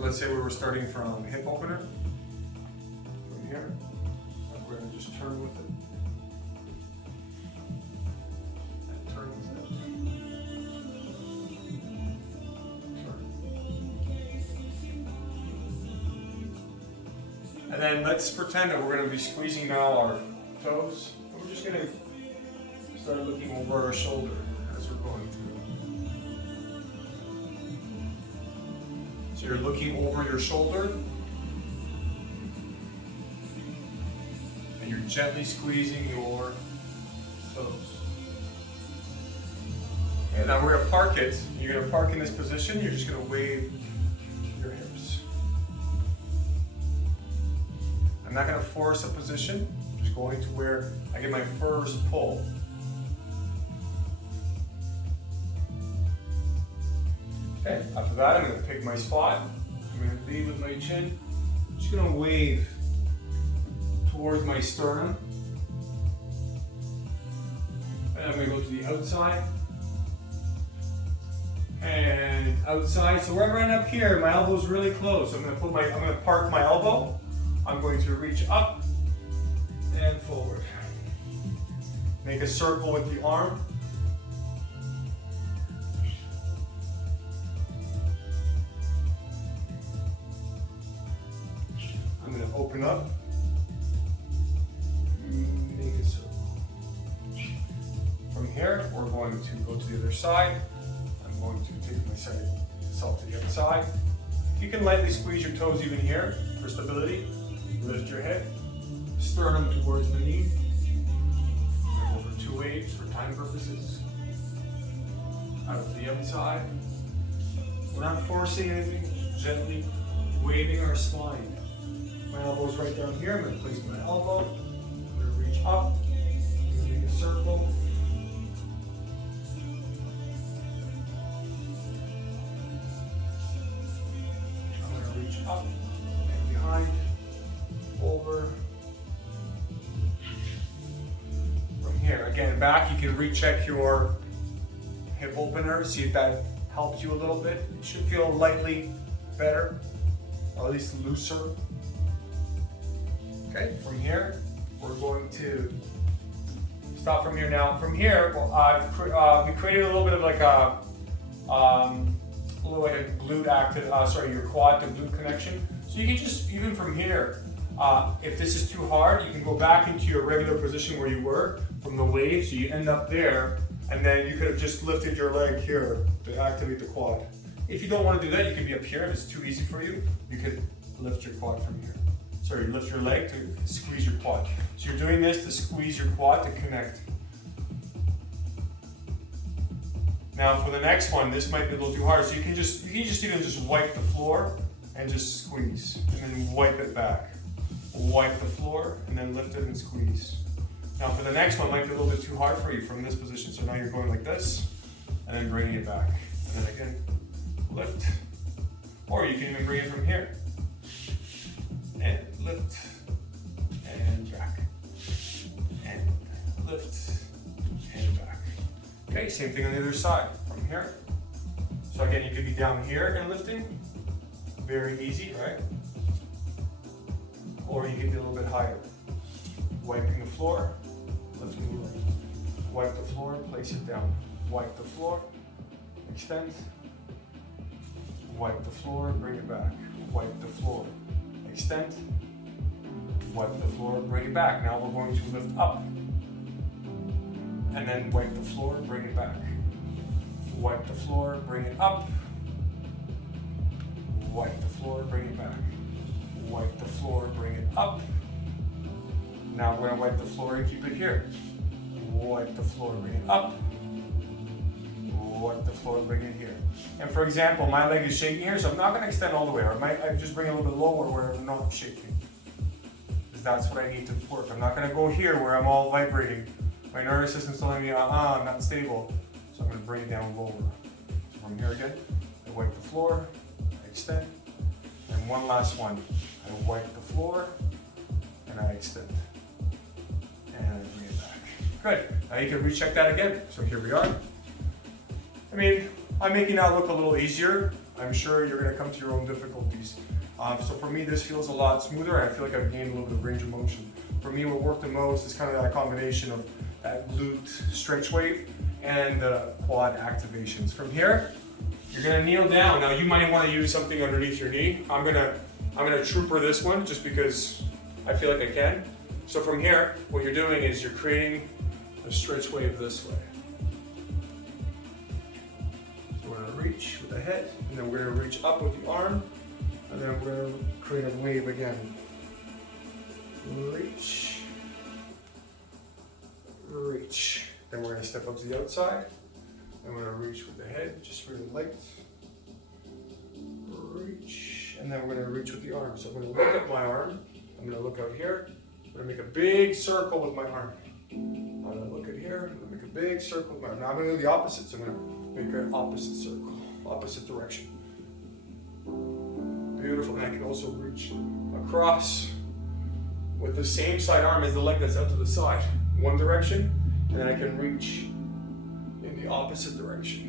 So let's say we were starting from hip opener, from here, and we're going to just turn with it. And turn with it. Turn. And then let's pretend that we're going to be squeezing now our toes. And we're just going to start looking over our shoulder as we're going through. So you're looking over your shoulder and you're gently squeezing your toes. And now we're going to park it. You're going to park in this position. You're just going to wave your hips. I'm not going to force a position. I'm just going to where I get my first pull. Okay, after that I'm going to pick my spot. I'm going to lead with my chin. I'm just going to wave towards my sternum. And I'm going to go to the outside. And outside. So wherever I end up here, my elbow's really close. So I'm going to park my elbow. I'm going to reach up and forward. Make a circle with the arm. I'm going to open up, make a circle. From here, we're going to go to the other side. I'm going to take myself to the other side. You can lightly squeeze your toes even here for stability. Lift your head, sternum towards the knee. Go for 2 waves for time purposes. Out to the outside. We're not forcing anything, just gently waving our spine. My elbow's right down here. I'm going to place my elbow. I'm going to reach up. I'm going to make a circle. I'm going to reach up and behind, over. From here, again, back, you can recheck your hip opener, see if that helps you a little bit. It should feel lightly better, or at least looser. Okay, from here, we're going to stop from here now. From here, we created a little bit of like a glute active, your quad to glute connection. So you can just, even from here, if this is too hard, you can go back into your regular position where you were from the wave, so you end up there, and then you could have just lifted your leg here to activate the quad. If you don't want to do that, you can be up here. If it's too easy for you, you could lift your quad from here. Sorry, lift your leg to squeeze your quad. So you're doing this to squeeze your quad to connect. Now for the next one, this might be a little too hard. So you can just even just wipe the floor and just squeeze, and then wipe it back. Wipe the floor and then lift it and squeeze. Now for the next one, it might be a little bit too hard for you from this position. So now you're going like this, and then bringing it back, and then again, lift. Or you can even bring it from here. And lift, and back, and lift, and back. Okay, same thing on the other side, from here. So again, you could be down here and lifting, very easy, right? Or you could be a little bit higher. Wiping the floor, lifting the leg. Wipe the floor, place it down. Wipe the floor, extend. Wipe the floor, bring it back. Wipe the floor. Extend, wipe the floor, bring it back. Now we're going to lift up, and then wipe the floor, bring it back. Wipe the floor, bring it up. Wipe the floor, bring it back. Wipe the floor, bring it up. Now we're going to wipe the floor and keep it here. Wipe the floor, bring it up. Wipe the floor, bring it here. And for example, my leg is shaking here, so I'm not going to extend all the way. Or I just bring it a little bit lower where I'm not shaking. Because that's what I need to work. I'm not going to go here where I'm all vibrating. My nervous system's telling me, I'm not stable. So I'm going to bring it down lower. So from here again, I wipe the floor, I extend. And one last one. I wipe the floor, and I extend. And I bring it back. Good. Now you can recheck that again. So here we are. I mean, I'm making that look a little easier. I'm sure you're gonna come to your own difficulties. So for me, this feels a lot smoother, and I feel like I've gained a little bit of range of motion. For me, what worked the most is kind of that combination of that glute stretch wave and the quad activations. From here, you're gonna kneel down. Now you might wanna use something underneath your knee. I'm gonna trooper this one just because I feel like I can. So from here, what you're doing is you're creating a stretch wave this way. So we're gonna reach with the head, and then we're gonna reach up with the arm, and then we're gonna create a wave again. Reach, reach. Then we're gonna step up to the outside, and we're gonna reach with the head, just really light. Reach, and then we're gonna reach with the arm. So I'm gonna look at my arm, I'm gonna look out here, I'm gonna make a big circle with my arm. I'm gonna look at here, I'm gonna make a big circle with my arm. Now I'm gonna do the opposite, so I'm gonna make an opposite circle, opposite direction. Beautiful, and I can also reach across with the same side arm as the leg that's out to the side. One direction, and then I can reach in the opposite direction.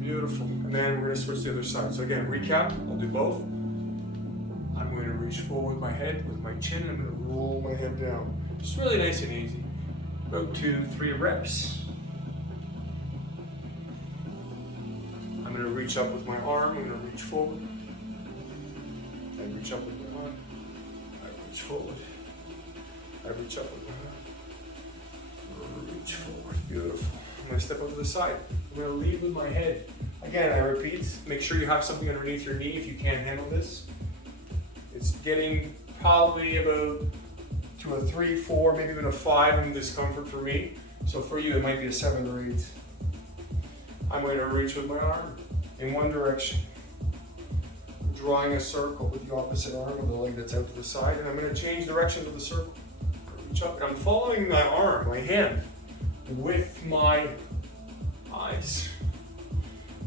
Beautiful, and then we're gonna switch to the other side. So again, recap, I'll do both. I'm going to reach forward with my head, with my chin, and I'm going to roll my head down. Just really nice and easy. About 2-3 reps. I'm going to reach up with my arm, I'm going to reach forward. I reach up with my arm, I reach forward. I reach up with my arm, reach forward. Beautiful. I'm going to step over to the side. I'm going to lead with my head. Again, I repeat, make sure you have something underneath your knee if you can't handle this. It's getting probably about to a 3, 4, maybe even a 5 in discomfort for me. So for you, it might be a 7 or 8. I'm going to reach with my arm in one direction, drawing a circle with the opposite arm of the leg that's out to the side, and I'm going to change directions of the circle. Reach up, and I'm following my arm, my hand, with my eyes.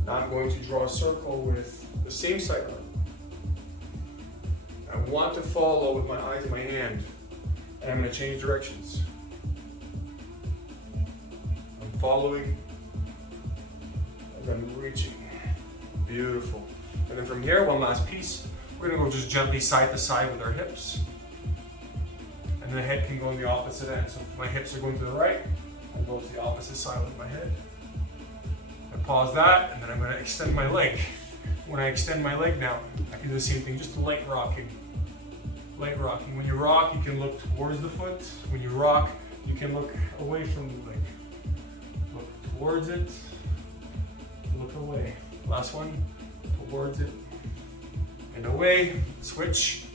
Now I'm going to draw a circle with the same side arm. I want to follow with my eyes and my hand, and I'm going to change directions. I'm following, and I'm reaching. Beautiful. And then from here, one last piece. We're going to go just gently side to side with our hips. And the head can go on the opposite end. So if my hips are going to the right, I go to the opposite side with my head. I pause that, and then I'm going to extend my leg. When I extend my leg now, I can do the same thing, just light rocking. Light rocking. When you rock, you can look towards the foot. When you rock, you can look away from the leg. Look towards it, look away. Last one, towards it, and away. Switch.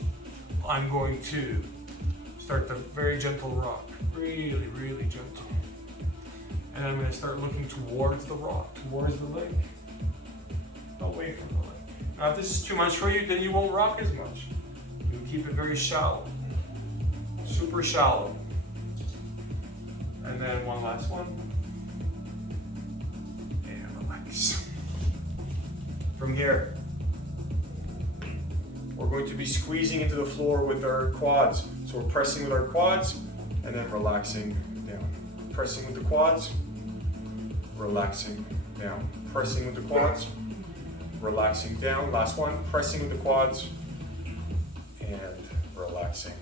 I'm going to start the very gentle rock. Really, really gentle. And I'm going to start looking towards the rock, towards the leg, away from the leg. Now if this is too much for you, then you won't rock as much. You keep it very shallow, super shallow. And then one last one. And relax. From here, we're going to be squeezing into the floor with our quads. So we're pressing with our quads and then relaxing down. Pressing with the quads, relaxing down. Pressing with the quads, relaxing down. Last one, pressing with the quads and relaxing